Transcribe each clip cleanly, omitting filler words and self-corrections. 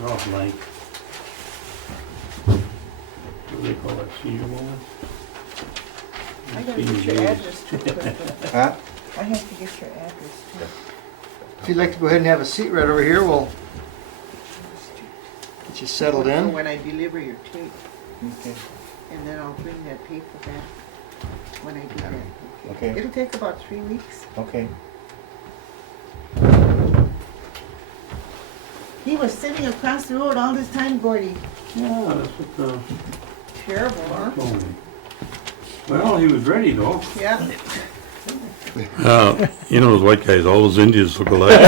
Oh, blank. What do they call that, senior moment? I gotta Senior get your years. address too quickly. Huh? I have to get your address too. If you'd like to go ahead and have a seat right over here, we'll get you settled For in. when I deliver your tape, Okay. and then I'll bring that paper back when I do that. Okay. It'll take about 3 weeks. Okay. He was sitting across the road all this time, Gordy. Yeah, that's what Terrible, huh? told me. Well, he was ready though. Yeah. You know those white guys, all those Indians look alike.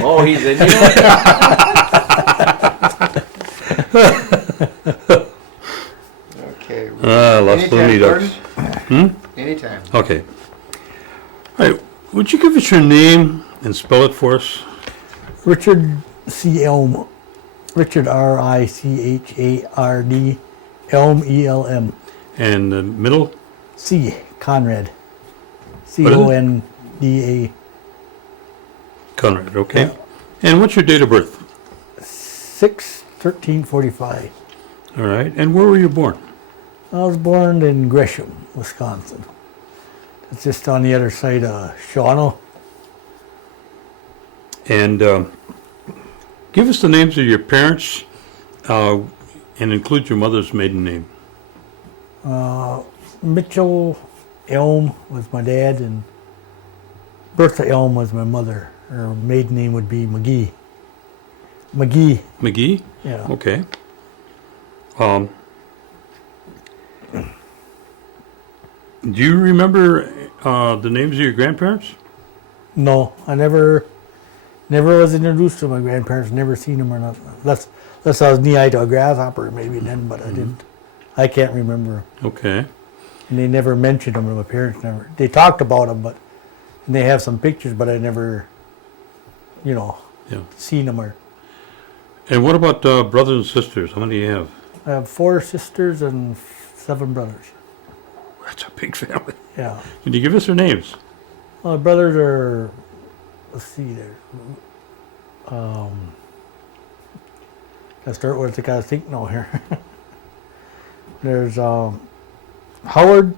Oh, he's in Okay. Lots of Anytime, ducks. Gordon? Anytime. Okay. All right, would you give us your name and spell it for us? Richard C Elm. Richard Richard, Elm ELM. And the middle? C Conrad. What is it? CONDA. Conrad, okay. Yeah. And what's your date of birth? 6/13/45. All right, and where were you born? I was born in Gresham, Wisconsin. It's just on the other side of Shawano. And give us the names of your parents and include your mother's maiden name. Mitchell Elm was my dad, and Bertha Elm was my mother. Her maiden name would be McGee. McGee, McGee? yeah. Okay. Do you remember the names of your grandparents? No, I never was introduced to my grandparents. Never seen them or nothing. Unless I was knee-high to a grasshopper, maybe then, but I didn't. I can't remember. Okay. And they never mentioned them. My parents never. They talked about them, but and they have some pictures, but I never, Yeah. seen them. Or And what about brothers and sisters? How many do you have? I have 4 sisters and 7 brothers. That's a big family. Yeah. Can you give us their names? My brothers are. Let's see there. Gotta start with. I gotta think now here. There's Howard,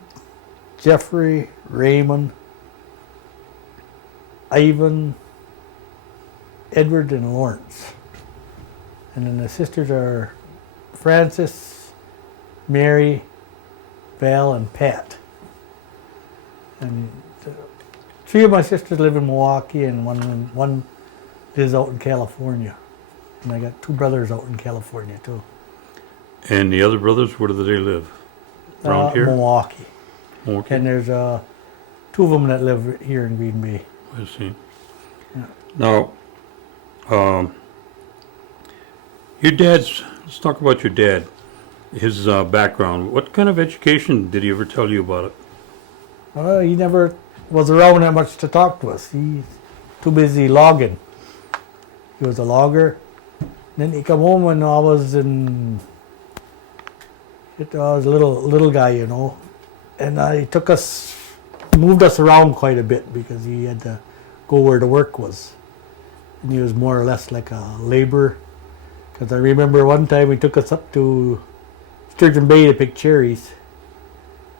Jeffrey, Raymond, Ivan, Edward, and Lawrence. And then the sisters are Frances, Mary, Val, and Pat. And 3 of my sisters live in Milwaukee, and one lives out in California. And I got 2 brothers out in California too. And the other brothers, where do they live? Around here? Milwaukee. Okay. And there's 2 of them that live here in Green Bay. I see. Yeah. Now, your dad's, let's talk about your dad, his background. What kind of education did he ever tell you about it? He never was around that much to talk to us. He's too busy logging. He was a logger. Then he come home when I was in. I was a little guy, and he moved us around quite a bit because he had to go where the work was, and he was more or less like a laborer. Because I remember one time he took us up to Sturgeon Bay to pick cherries.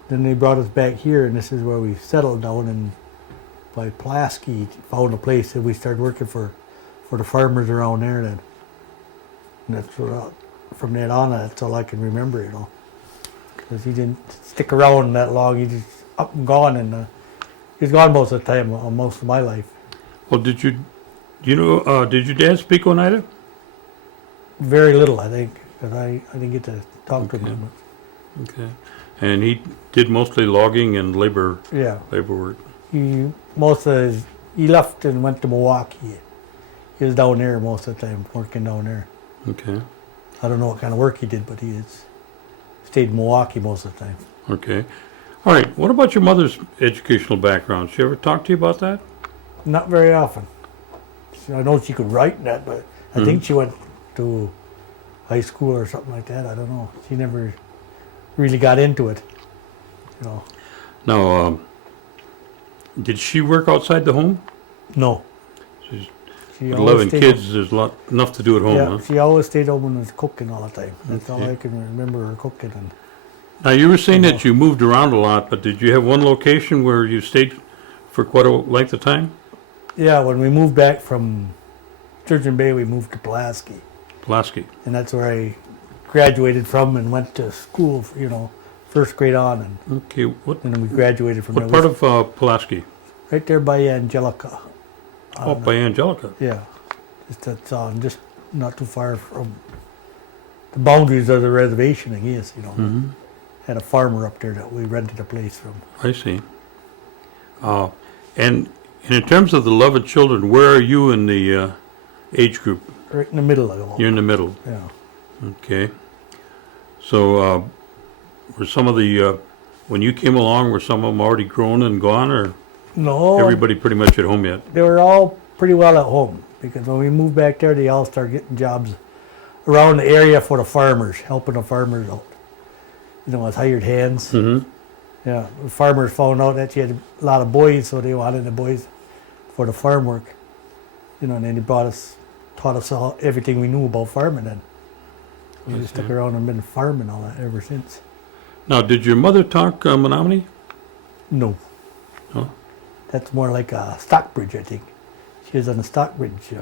Then they brought us back here, and this is where we settled down. And by Pulaski, found a place, and we started working for the farmers around there. Then, and that's what, from that on, that's all I can remember, because he didn't stick around that long. He just up and gone, and he's gone most of the time, most of my life. Well, did your dad speak Oneida? Very little, I think, because I didn't get to talk to him. Okay. And he did mostly logging and labor Yeah. work. He left and went to Milwaukee. He was down there most of the time, working down there. Okay. I don't know what kind of work he did, but he stayed in Milwaukee most of the time. Okay. All right. What about your mother's educational background? She ever talk to you about that? Not very often. I know she could write and that, but I think she went to high school or something like that. I don't know. She never really got into it. Now, did she work outside the home? No. She With always 11 stayed kids, there's enough to do at home, Yeah, huh? she always stayed home and was cooking all the time. That's all Okay. I can remember her cooking. And Now, you were saying No. that you moved around a lot, but did you have one location where you stayed for quite a length of time? yeah, when we moved back from Sturgeon Bay, we moved to Pulaski, Pulaski. and that's where I graduated from and went to school. First grade on, and Okay, what then we graduated from what there. part of Pulaski? Right there by Angelica. Oh, by Angelica. Yeah, that's just not too far from the boundaries of the reservation, I guess. Mm-hmm. Had a farmer up there that we rented a place from. I see. And in terms of the love of children, where are you in the age group? Right in the middle of it. You're in the middle. Yeah. Okay. So, were some of the when you came along, were some of them already grown and gone, or No, everybody pretty much at home yet? they were all pretty well at home because when we moved back there, they all started getting jobs around the area for the farmers, helping the farmers out. As hired hands. Mm-hmm. Yeah, the farmers found out that she had a lot of boys, so they wanted the boys for the farm work. And then they taught us all, everything we knew about farming. And we just stuck around and been farming all that ever since. Now, did your mother talk Menominee? No. No? That's more like a Stockbridge, I think. She was on the Stockbridge.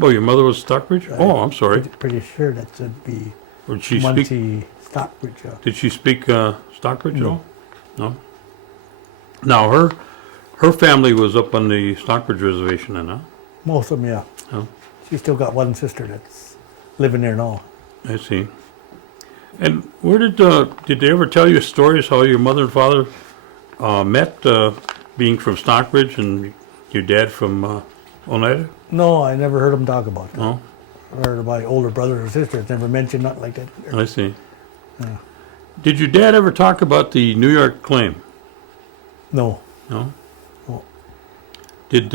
Oh, your mother was Stockbridge? Oh, I'm sorry. Pretty sure that should be Or did she speak? Muncie Stockbridge. Did she speak Stockbridge at No. all? No. Now, her family was up on the Stockbridge reservation, then, huh? Most of them, yeah. Oh, She's still got one sister that's living there now. I see. And where did they ever tell you stories how your mother and father met, being from Stockbridge and your dad from Oneida? No, I never heard them talk about that. No, I heard about older brothers or sisters. Never mentioned nothing like that. I see. Yeah. Did your dad ever talk about the New York claim? No. No. No. Did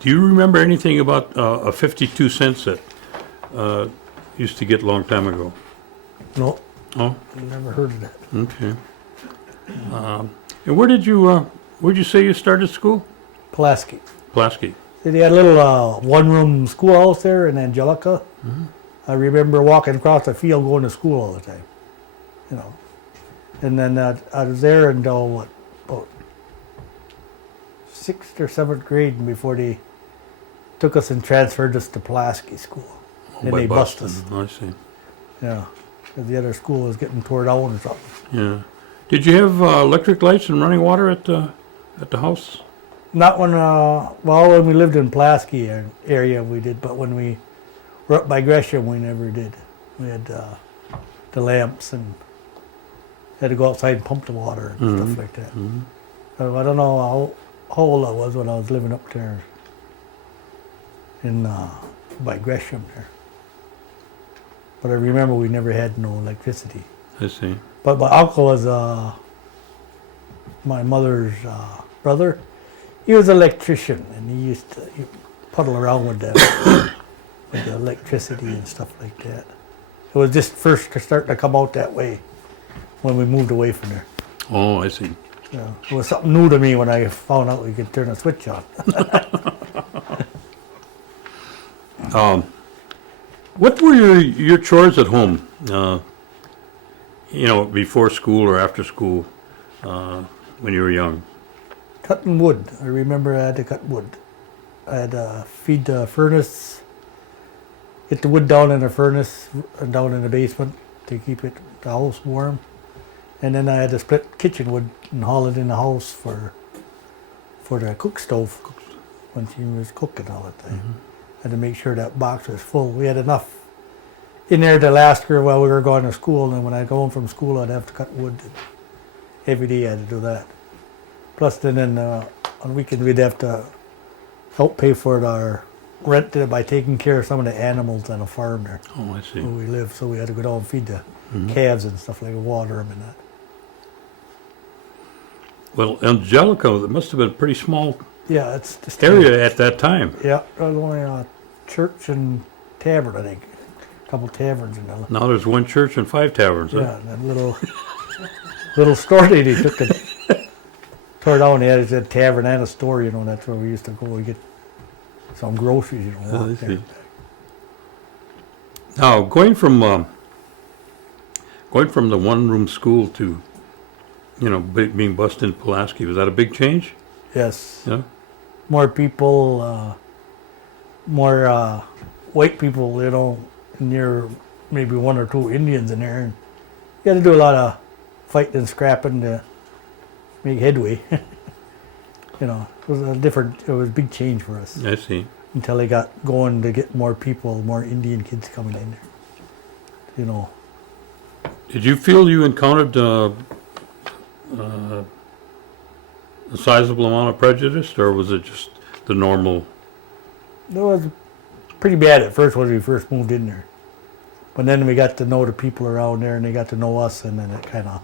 do you remember anything about a 52 cents that used to get a long time ago? No. Oh, I never heard of that. okay. And where'd you say you started school? Pulaski. Pulaski. They had a little one-room schoolhouse there in Angelica. Mm-hmm. I remember walking across the field going to school all the time. And then I was there until about 6th or 7th grade before they took us and transferred us to Pulaski School. And By they bused Boston. us. I see. Yeah, 'cause the other school was getting tore down or something. Yeah. Did you have electric lights and running water at the house? Not when we lived in Pulaski area we did, but when we were up by Gresham we never did. We had the lamps and had to go outside and pump the water and Mhm. stuff like that. Mm-hmm. So I don't know how old I was when I was living up there in by Gresham there. But I remember we never had no electricity. I see. But my uncle was my mother's brother. He was an electrician, and he used to puddle around with with the electricity and stuff like that. It was just first starting to come out that way when we moved away from there. Oh, I see. Yeah, it was something new to me when I found out we could turn a switch on. What were your chores at home? Before school or after school, when you were young? Cutting wood. I remember I had to cut wood. I had to feed the furnace, get the wood down in the furnace and down in the basement to keep the house warm. And then I had to split kitchen wood and haul it in the house for the cook stove when she was cooking all the time. I had to make sure that box was full. We had enough in there to last her while we were going to school, and when I go home from school I'd have to cut wood. Every day I had to do that. Plus then on weekends we'd have to help pay for our rent by taking care of some of the animals on a farm there Oh, I see. where we live. So we had to go down and feed the calves and stuff like that, water them and that. Well, Angelica, it must have been a pretty small Yeah, it's just area at that time. Yeah, there was only a church and tavern, I think. A couple taverns in there. Now there's one church and 5 taverns. Huh? Yeah, and that little store they took Further down there is a tavern and a store, you know, that's where we used to go. We get some groceries, you know. Oh, I walk there. see. Now, going from the one-room school to, you know, being bused in Pulaski, was that a big change? Yes. Yeah. More people, more white people, you know, near maybe one or two Indians in there. And you had to do a lot of fighting and scrapping to make headway. You know, it was it was a big change for us I see. until they got going to get more people, more Indian kids coming in there. You know, Did you feel you encountered a sizable amount of prejudice, or was it just the normal? it was pretty bad at first when we first moved in there. But then we got to know the people around there and they got to know us, and then it kind of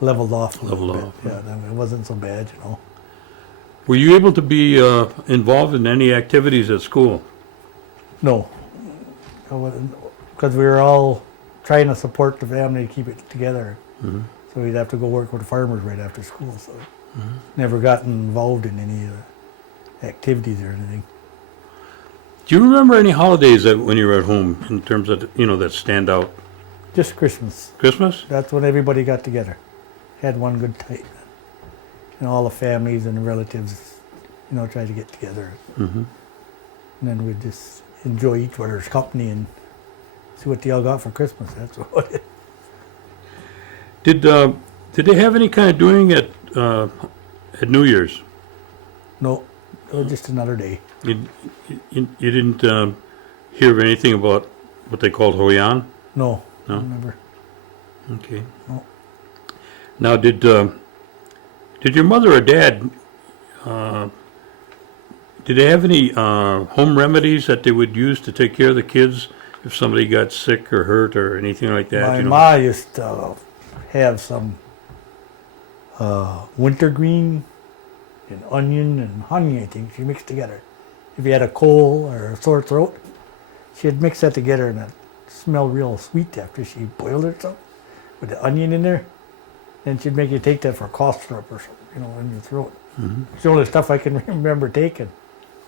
leveled off a little Leveled bit. off, Yeah, then it wasn't so bad, you know. Were you able to be involved in any activities at school? No, because we were all trying to support the family to keep it together. Mhm. So we'd have to go work with the farmers right after school. So never got involved in any activities or anything. Do you remember any holidays that when you were at home in terms of, you know, that stand out? Just Christmas. Christmas? That's when everybody got together. Had one good time. You know, all the families and the relatives, you know, tried to get together. Mm-hmm. And then we'd just enjoy each other's company and see what they all got for Christmas. That's what it Did they have any kind of doing at New Year's? No, it was just another day. You didn't hear of anything about what they called Hoyan? No, No? I remember. Okay. No. Now, did your mother or dad, did they have any home remedies that they would use to take care of the kids if somebody got sick or hurt or anything like that? My you know? ma used to have some wintergreen and onion and honey, I think, she mixed together. If you had a cold or a sore throat, she'd mix that together and it smelled real sweet after she boiled it or something with the onion in there. Then she'd make you take that for cough syrup or something, you know, in your throat. Mhm. It's the only stuff I can remember taking.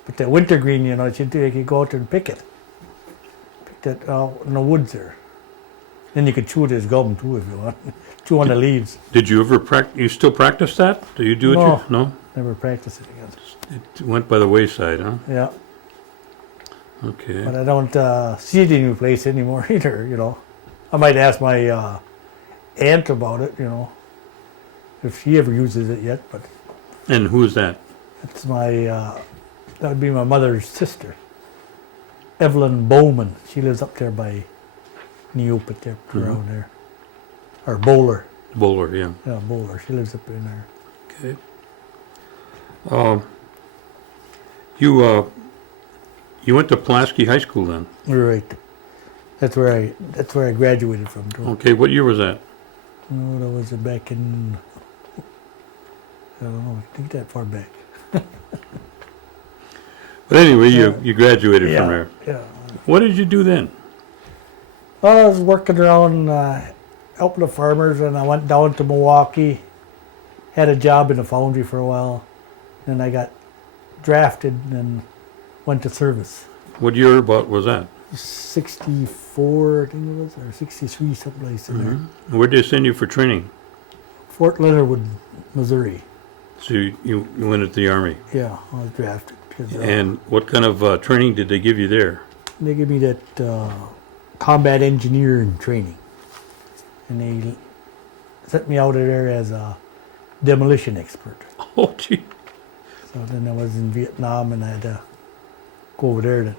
But the wintergreen, you know, she'd you could go out there and pick it. Pick that out in the woods there. Then you could chew it as gum too if you want. Chew on the leaves. Did you ever you still practice that? Do you do it? No. No? Never practice it again. It went by the wayside, huh? Yeah, Okay. but I don't see it in any place anymore either, you know. I might ask my aunt about it, you know, if she ever uses it yet, but And who is that? it's that would be my mother's sister, Evelyn Bowman. She lives up there by Neopet there, around there. Or Bowler. Bowler, yeah. Yeah, Bowler. She lives up in there. Okay. You went to Pulaski High School then? Right. That's where I graduated from too. Okay, what year was that? Oh, that was back in, I don't know, I think that far back. But anyway, you graduated from there. Yeah. What did you do then? Well, I was working around helping the farmers, and I went down to Milwaukee, had a job in the foundry for a while, then I got drafted and went to service. What year about was that? 64, I think it was, or 63, something like that. Mm-hmm. Where did they send you for training? Fort Leonardwood, Missouri. So you went into the Army. Yeah, I was drafted. 'Cause, And what kind of training did they give you there? they gave me that combat engineering training. And they sent me out of there as a demolition expert. Oh, gee. So then I was in Vietnam and I had to go over there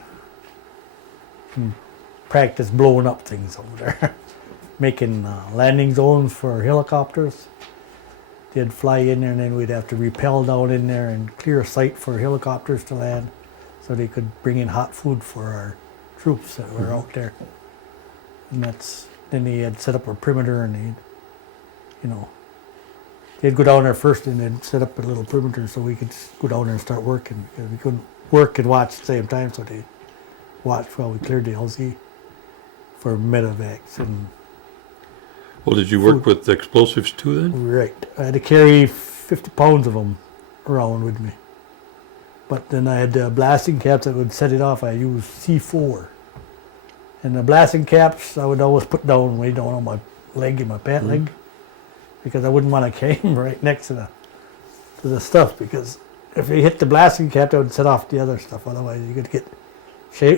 and practice blowing up things over there. Making landing zones for helicopters. They'd fly in there and then we'd have to rappel down in there and clear a site for helicopters to land so they could bring in hot food for our troops that were out there. And then they had set up a perimeter and they'd go down there first and then set up a little perimeter so we could go down there and start working because we couldn't work and watch at the same time, so they watched while we cleared the LZ for medevacs and Well, did you work with explosives too then? right. I had to carry 50 pounds of them around with me. But then I had blasting caps that would set it off. I used C4. And the blasting caps I would always put down, way down on my leg and my pant leg, because I wouldn't want to carry them right next to the stuff, because if you hit the blasting cap, that would set off the other stuff. Otherwise, you could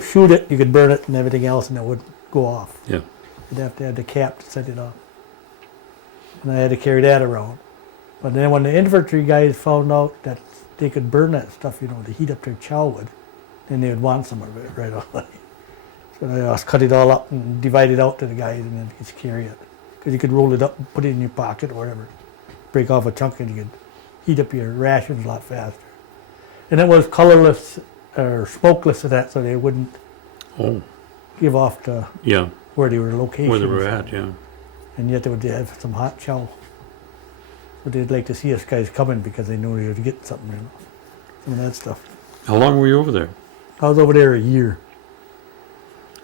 shoot it, you could burn it and everything else, and it would go off. Yeah. You'd have to have the cap to set it off. And I had to carry that around. But then when the infantry guys found out that they could burn that stuff, you know, to heat up their chow wood, then they would want some of it right away. So I just cut it all up and divide it out to the guys, and then just carry it. Because you could roll it up and put it in your pocket or whatever. Break off a chunk and you could heat up your rations a lot faster. And it was colorless or smokeless of that, so they wouldn't give off the Yeah. where they were located. Where they were at, yeah. And yet they would have some hot chow. But they'd like to see us guys coming because they knew they would get something, you know, some of that stuff. How long were you over there? I was over there a year.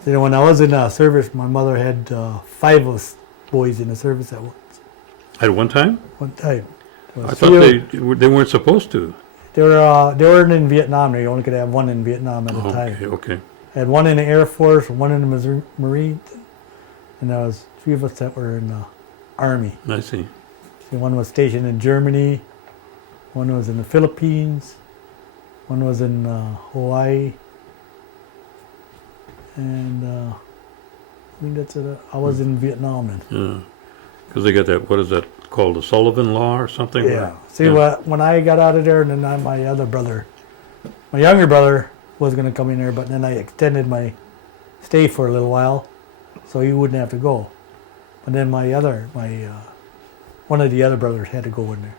You know, when I was in service, my mother had 5 of us boys in the service at once. At one time? One time. There was I thought 3 of- they weren't supposed to. They weren't in Vietnam. They only could have 1 in Vietnam at a Okay, time. okay. I had 1 in the Air Force, 1 in the Marines, and there was 3 of us that were in the Army. I see. See, 1 was stationed in Germany, 1 was in the Philippines, 1 was in Hawaii, and I think that's it. I was in Vietnam then. Yeah. Because they got that, what is that called, the Sullivan Law or something? Yeah. See, when I got out of there, and then my other brother, my younger brother, was going to come in there, but then I extended my stay for a little while, so he wouldn't have to go. But then one of the other brothers had to go in there.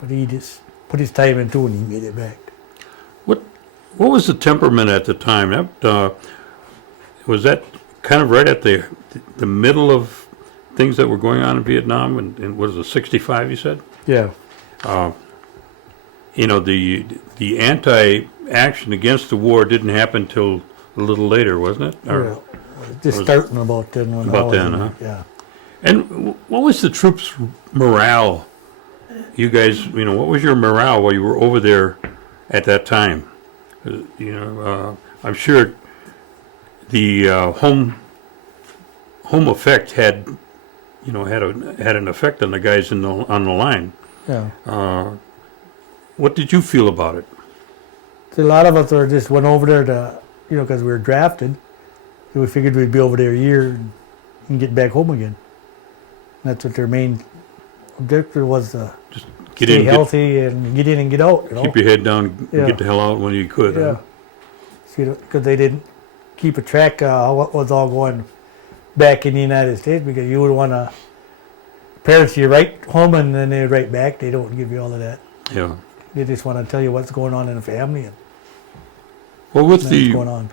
But he just put his time into it and he made it back. What was the temperament at the time? That, was that kind of right at the middle of things that were going on in Vietnam? And what is it, 65 you said? Yeah. You know, the anti-action against the war didn't happen till a little later, wasn't it? Or, Just starting about then. When I About was then, in huh? there. Yeah. And what was the troops' morale? You guys, you know, what was your morale while you were over there at that time? You know, I'm sure the home effect had an effect on the guys on the line. Yeah. What did you feel about it? So a lot of us just went over there to, you know, because we were drafted. So we figured we'd be over there a year and get back home again. That's what their main objective was, to Just get stay in, healthy and get in and get out. You know? keep your head down, Yeah. get the hell out when you could. Yeah. Huh? Because they didn't keep a track of what was all going back in the United States, because you would want to, parents, you write home and then they write back. They don't give you all of that. Yeah. They just want to tell you what's going on in the family and Well, with what's the going on.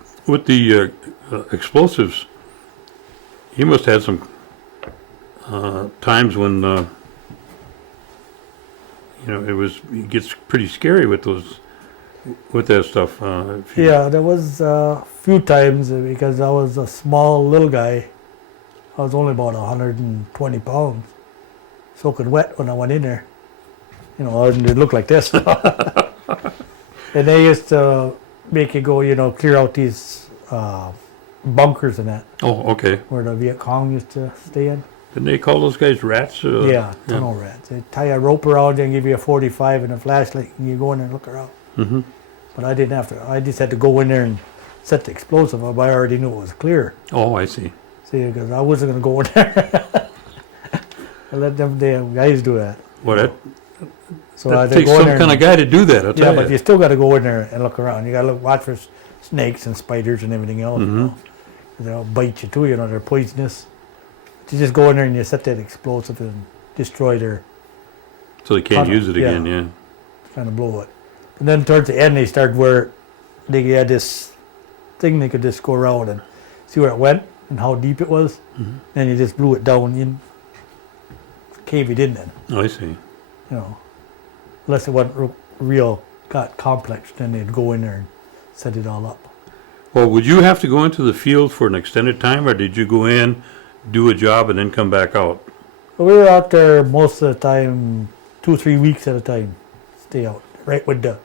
explosives, you must have had some times when you know it gets pretty scary with that stuff. Yeah, there was a few times because I was a small little guy. I was only about 120 pounds, soaking wet when I went in there. You know, I didn't look like this. And they used to make you go, you know, clear out these bunkers and that, Oh, okay. where the Viet Cong used to stay in. Didn't they call those guys rats? Yeah, tunnel rats. They tie a rope around you and give you a 45 and a flashlight, and you go in there and look around. Mm-hmm. But I didn't have to. I just had to go in there and set the explosive up. I already knew it was clear. Oh, I see. See, because I wasn't going to go in there. I let them damn guys do that. Well, that So I had to takes go in some there kind of guy to do that, I'll yeah, tell but you. you still got to go in there and look around. You got to watch for snakes and spiders and everything else. You know? They'll bite you too. You know, they're poisonous. But you just go in there and you set that explosive and destroy their, So they can't tunnel, use it again, yeah. kind of blow it. And then towards the end, they started where they had this thing they could just go around and see where it went and how deep it was. And you just blew it down in, cave it in then, Oh, I see. you know. Unless it wasn't real, got complex, then they'd go in there and set it all up. Well, would you have to go into the field for an extended time, or did you go in, do a job, and then come back out? But we were out there most of the time 2 or 3 weeks at a time. Stay out right with the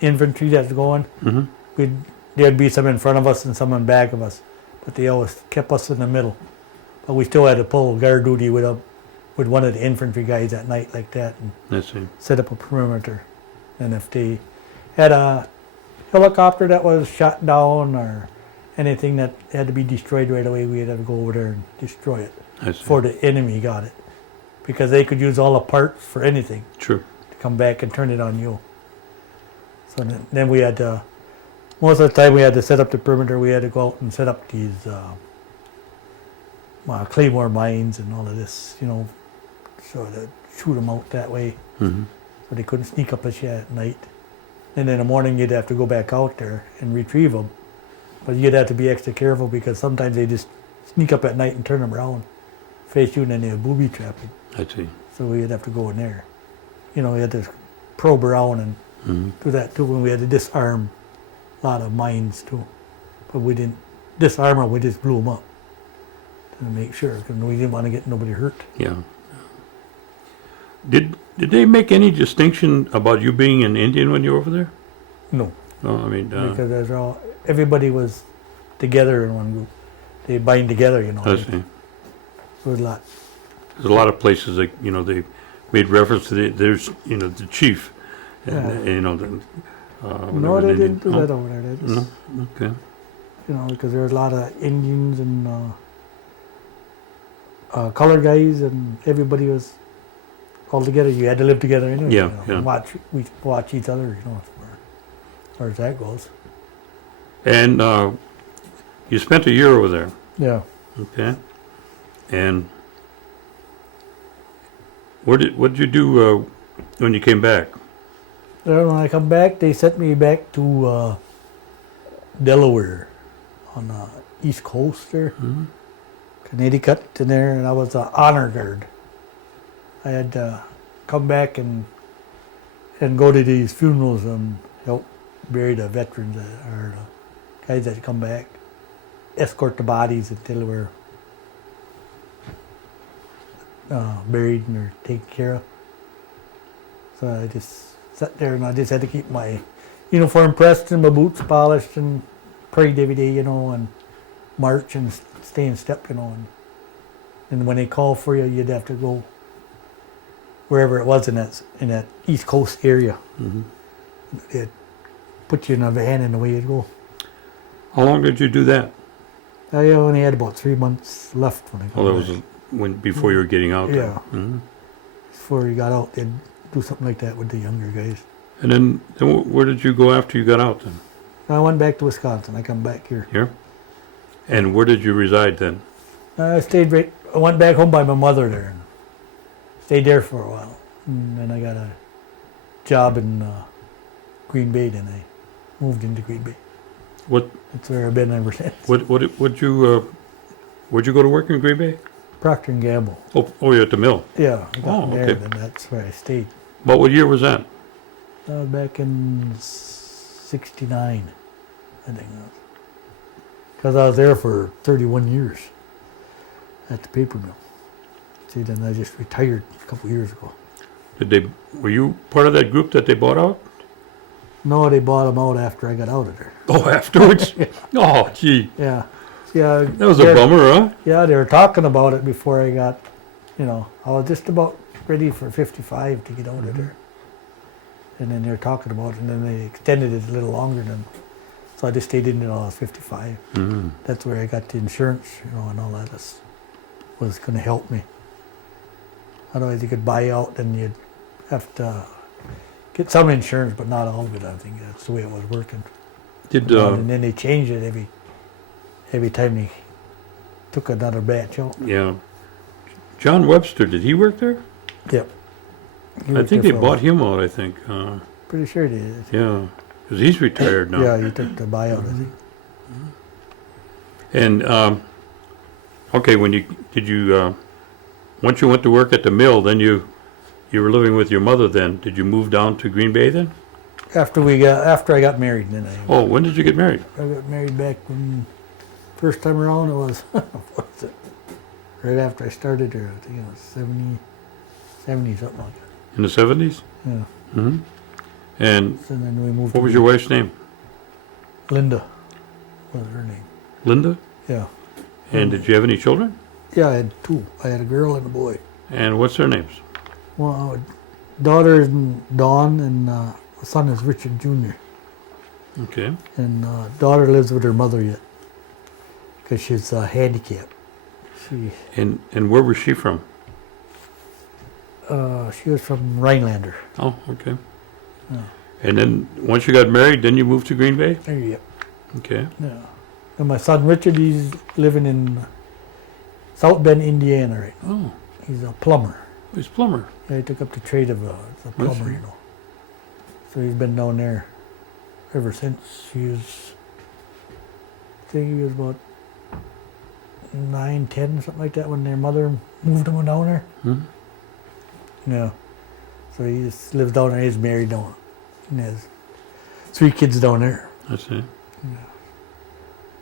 infantry that's going. Mm-hmm. There'd be some in front of us and some in back of us, but they always kept us in the middle. But we still had to pull guard duty with one of the infantry guys at night like that and I see. set up a perimeter. And if they had a helicopter that was shot down or anything that had to be destroyed right away, we'd have to go over there and destroy it I see. before the enemy got it. Because they could use all the parts for anything True. to come back and turn it on you. So then we had to, most of the time we had to set up the perimeter, we had to go out and set up these claymore mines and all of this, so to shoot them out that way. Mm-hmm. So they couldn't sneak up us at night. And in the morning you'd have to go back out there and retrieve them. But you'd have to be extra careful because sometimes they just sneak up at night and turn them around, face you, and then they'd booby trap you. I see. So we'd have to go in there. We had to probe around and Mm-hmm. do that too. When we had to disarm a lot of mines too. But we didn't disarm them, we just blew them up to make sure because we didn't want to get nobody hurt. Yeah. Did they make any distinction about you being an Indian when you were over there? No, No, I mean, because everybody was together in one group. They bind together, I see. There was a lot. There's a lot of places that, they made reference to there's, the chief. And, Yeah. the, No, whatever they the didn't do Indian- that over there. They just, No? Okay. because there was a lot of Indians and colored guys, and everybody was all together. You had to live together anyway. Yeah, yeah. We watch each other, as far as that goes. And you spent a year over there, Yeah. okay? And what did you do when you came back? Then when I come back, they sent me back to Delaware on the East Coast there, Mhm. Connecticut in there, and I was an honor guard. I had to come back and go to these funerals and help bury the veterans or the guys that come back, escort the bodies until they were buried and they're taken care of. So I just sat there and I just had to keep my uniform pressed and my boots polished and prayed every day, and march and stay in step, and when they call for you, you'd have to go wherever it was in that East Coast area. Mhm. They'd put you in a van and away you'd go. How long did you do that? I only had about 3 months left when I got Oh, that back. was before you were getting out there. Yeah. Mhm. Before you got out, they'd do something like that with the younger guys. And then where did you go after you got out then? I went back to Wisconsin. I come back here. Here? And where did you reside then? I went back home by my mother there and stayed there for a while. And then I got a job in Green Bay, then I moved into Green Bay. What That's where I've been ever since. where'd you go to work in Green Bay? Procter & Gamble. Oh, you're at the mill. Yeah, I got Oh, there, okay. then that's where I stayed. What year was that? Back in 69, I think. Because I was there for 31 years at the paper mill. See, then I just retired a couple years ago. Were you part of that group that they bought out? No, they bought them out after I got out of there. Oh, afterwards? Oh, gee. Yeah. Yeah. That was a bummer, huh? Yeah, they were talking about it before I got, I was just about ready for 55 to get out of there. And then they were talking about it, and then they extended it a little longer than, so I just stayed in until I was 55. Mm-hmm. That's where I got the insurance, and all that was going to help me. Otherwise, you could buy out, then you'd have to get some insurance, but not all of it. I think that's the way it was working. And then they changed it every time they took another batch out. Yeah. John Webster, did he work there? Yep. I think they bought him out, I think. Pretty sure they did. Yeah. Because he's retired now. Yeah, he took the buyout, I think. And, okay, once you went to work at the mill, then you were living with your mother then. Did you move down to Green Bay then? After I got married, then Oh, when did you get married? I got married back when first time around it was what was it? Right after I started there, I think it was 70 something like that. In the 70s? Yeah. Mm-hmm. And So then we moved. what was your wife's name? Linda? Was her name? Linda? Yeah. And did you have any children? Yeah, I had two. I had a girl and a boy. And what's their names? Well, our daughter is Dawn, and son is Richard Jr. Okay. And daughter lives with her mother yet, because she's handicapped. And where was she from? She was from Rhinelander. Oh, okay. Yeah. And then once you got married, then you moved to Green Bay? Yeah. Okay. Yeah. And my son Richard, he's living in South Bend, Indiana right now. Oh, He's a plumber. he's a plumber. Yeah, he took up the trade of a plumber, see. you know. So he's been down there ever since he was, I think he was about 9, 10, something like that, when their mother moved him down there. Hmm? Yeah. So he just lives down there. He's married down. And has 3 kids down there. I see.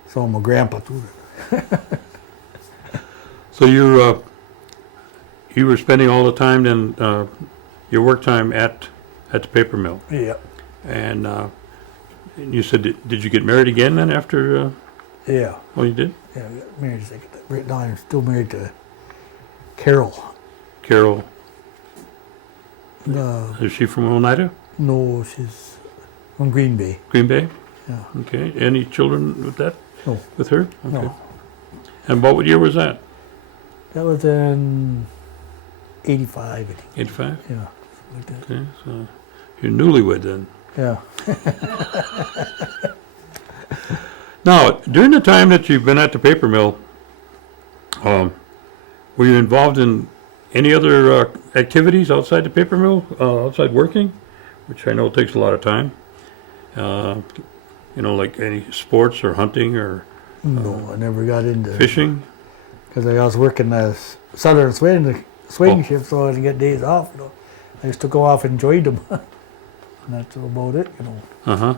So I'm a grandpa too. So you were spending all the time then, your work time at the paper mill. Yeah. And you said, did you get married again then after, Yeah. oh, you did? Yeah, we got married. Right now I'm still married to Carol. Carol, Uh, is she from Oneida? no, she's from Green Bay. Green Bay? Yeah. Okay. Any children with that? No. With her? Okay. No. And what year was that? That was in 85, I think. 85? Yeah, something like that. Okay, so you're newlywed then. Yeah. Now, during the time that you've been at the paper mill, were you involved in any other activities outside the paper mill, outside working, which I know takes a lot of time? You know, like any sports or hunting or No, I never got into fishing? because I was working as southern swing Oh. shift, so I didn't get days off. You know, I used to go off and enjoy them, and that's about it. You know, Uh-huh.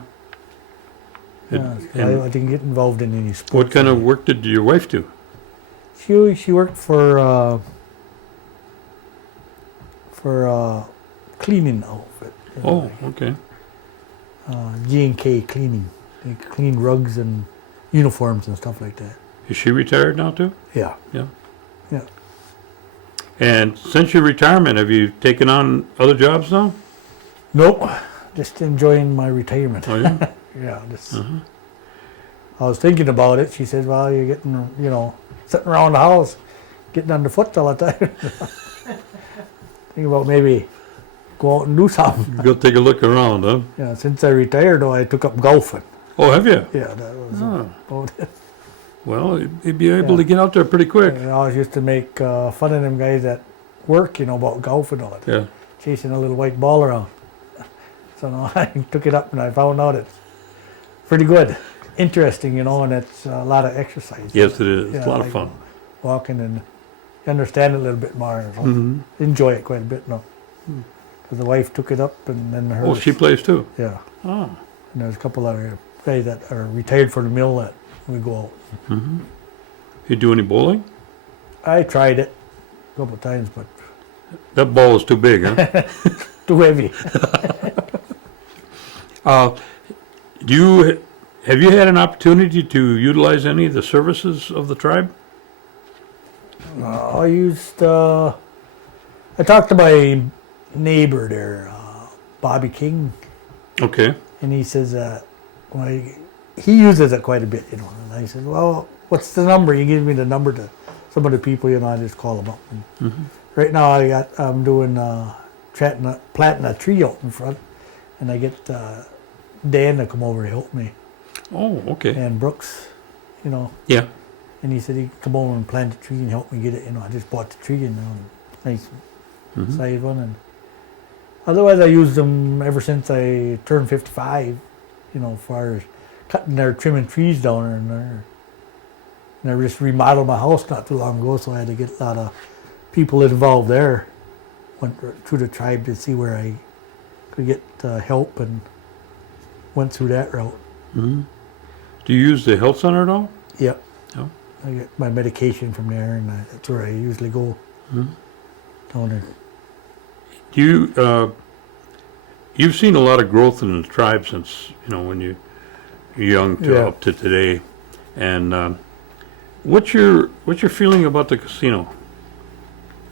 yeah, And I didn't get involved in any sports. what kind of work did your wife do? She worked for cleaning outfit. You know, Oh, okay. G&K cleaning. They clean rugs and uniforms and stuff like that. Is she retired now too? Yeah. Yeah. Yeah. And since your retirement, have you taken on other jobs now? Nope. Just enjoying my retirement. Oh, yeah? Yeah. Just, Uh-huh. I was thinking about it. She said, well, you're getting, sitting around the house, getting underfoot all the time. Think about maybe go out and do something. Go take a look around, huh? Yeah, since I retired, though, I took up golfing. Oh, have you? Yeah, that was Oh. about it. Well, you'd be able to Yeah. get out there pretty quick. And I always used to make fun of them guys at work, about golfing all the time. Yeah. Chasing a little white ball around. So no, I took it up and I found out it's pretty good. Interesting, and it's a lot of exercise. Yes, it is. It's Yeah, a lot of like fun. Walking and you understand it a little bit more. Hmm. Enjoy it quite a bit now. Because the wife took it up and then her. Oh, she plays too. Yeah. Oh. And there's a couple other guys that are retired from the mill that we go out. Hmm. You do any bowling? I tried it a couple of times, but That ball is too big, huh? too heavy. Have you had an opportunity to utilize any of the services of the tribe? I talked to my neighbor there, Bobby King, Okay. and he says he uses it quite a bit, And I said, well, what's the number? He gives me the number to some of the people, I just call them up. And right now I'm doing planting a tree out in front, and I get Dan to come over to help me, Oh, okay. and Brooks, Yeah. and he said he'd come over and plant the tree and help me get it. I just bought the tree and nice Mhm. size one. And otherwise, I used them ever since I turned 55. As far as cutting or trimming trees down there, and I just remodeled my house not too long ago, so I had to get a lot of people involved there. Went through the tribe to see where I could get help, and went through that route. Hmm. Do you use the health center at all? Yep. Oh. I get my medication from there, and that's where I usually go Hmm. down there. Do you, you've seen a lot of growth in the tribe since, when you're young to Yeah. up to today. And what's your feeling about the casino?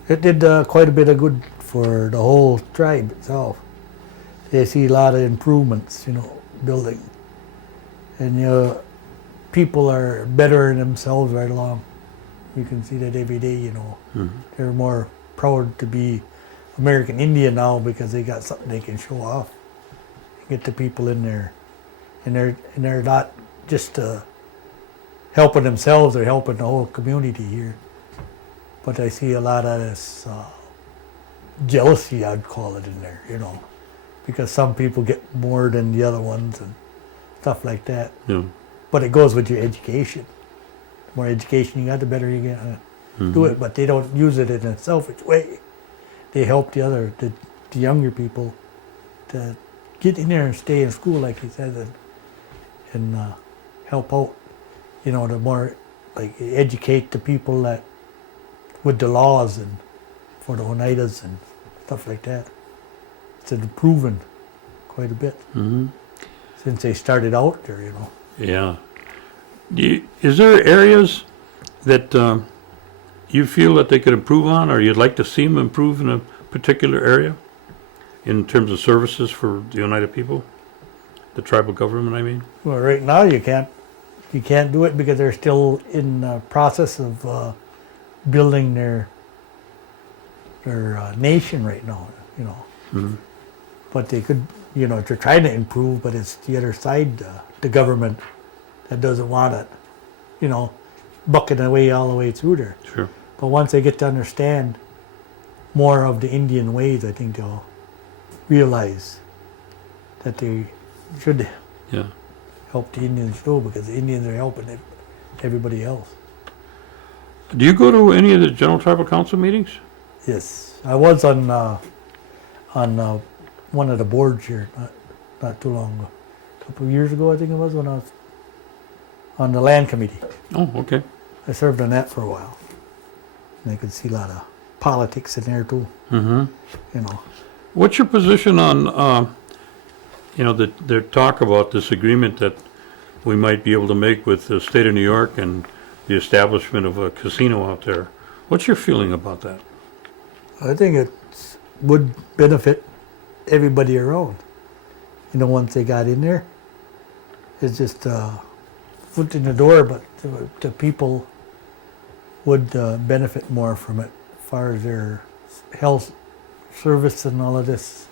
It did quite a bit of good for the whole tribe itself. They see a lot of improvements, building. And people are bettering themselves right along. You can see that every day, Mhm. They're more proud to be American Indian now because they got something they can show off. Get the people in there. And they're not just helping themselves, they're helping the whole community here. But I see a lot of this jealousy, I'd call it, in there, because some people get more than the other ones and stuff like that. Yeah. But it goes with your education. The more education you got, the better you get do it. But they don't use it in a selfish way. They help the younger people to get in there and stay in school, like he said, and help out. The more, like, educate the people that with the laws and for the Oneidas and stuff like that. It's improving quite a bit Mm-hmm. since they started out there, Yeah. Is there areas that you feel that they could improve on, or you'd like to see them improve in a particular area in terms of services for the Oneida people? The tribal government, I mean? Well, right now you can't do it because they're still in the process of building their nation right now, Mhm. But they could, they're trying to improve, but it's the other side, the government, that doesn't want it, bucking away all the way through there. Sure. But once they get to understand more of the Indian ways, I think they'll realize that they should Yeah. help the Indians too, because the Indians are helping everybody else. Do you go to any of the General Tribal Council meetings? Yes, I was on one of the boards here not too long ago. A couple of years ago, I think it was, when I was on the land committee. Oh, okay. I served on that for a while. And I could see a lot of politics in there too, Mm-hmm. What's What's your position on, their talk about this agreement that we might be able to make with the state of New York and the establishment of a casino out there? What's your feeling about that? I think it would benefit everybody around. Once they got in there, it's just foot in the door, but the people would benefit more from it as far as their health service and all of this,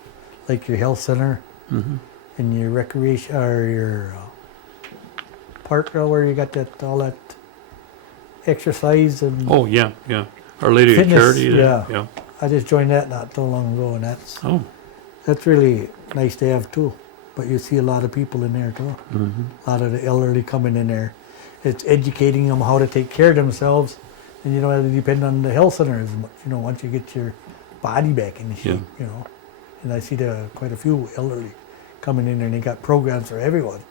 like your health center Mm-hmm. and your recreation, or your park where you got all that exercise and Oh, yeah, yeah. Our Lady of Fitness, Charity. yeah. Yeah. I just joined that not too long ago, and Oh. that's really nice to have too. But you see a lot of people in there too. Mm-hmm. A lot of the elderly coming in there. It's educating them how to take care of themselves, and you don't have to depend on the health center as much. Once you get your body back in shape, And I see quite a few elderly coming in there, and they got programs for everyone.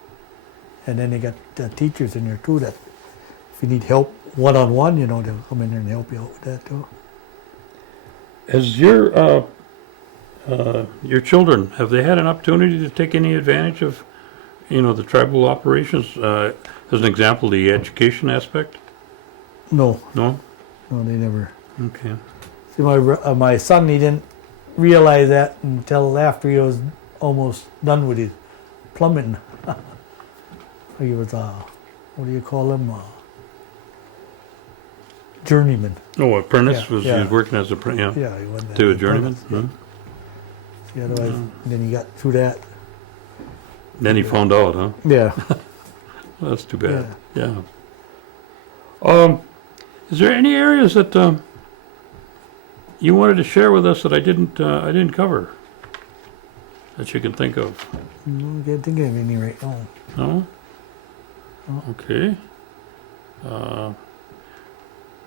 And then they got teachers in there too that if you need help one-on-one, they'll come in there and help you out with that too. Has your children, have they had an opportunity to take any advantage of, the tribal operations? As an example, the education aspect? No, No? they never. Okay. See, my son, he didn't realize that until after he was almost done with his plumbing. He was, what do you call him? Journeyman. Oh, apprentice Yeah, was he yeah. was working as a yeah. Yeah, he wasn't. To a journeyman. apprentice, Mhm. yeah. Otherwise, then he got through that. Then he found out, huh? Yeah. That's too bad. Yeah. Is there any areas that you wanted to share with us that I didn't cover that you can think of? No, I can't think of any right now. No. No. Okay.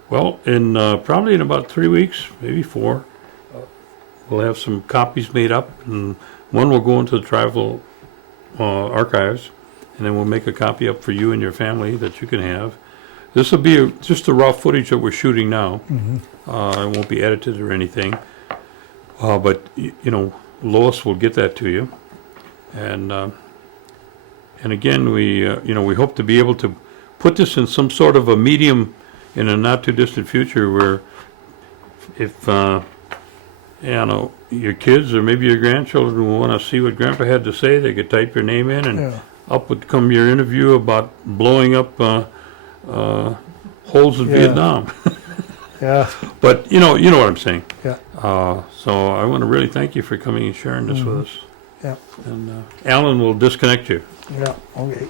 Well, probably in about 3 weeks, maybe 4, we'll have some copies made up, and one will go into the tribal archives, and then we'll make a copy up for you and your family that you can have. This will be just the raw footage that we're shooting now. Mm-hmm. It won't be edited or anything. But, you know, Lois will get that to you. And again, we hope to be able to put this in some sort of a medium in a not too distant future where if, your kids or maybe your grandchildren will want to see what Grandpa had to say, they could type your name in and Yeah. up would come your interview about blowing up holes in Yeah. Vietnam. Yeah. But you know what I'm saying. Yeah. So I want to really thank you for coming and sharing this with us. Yeah. And Alan will disconnect you. Yeah. Okay.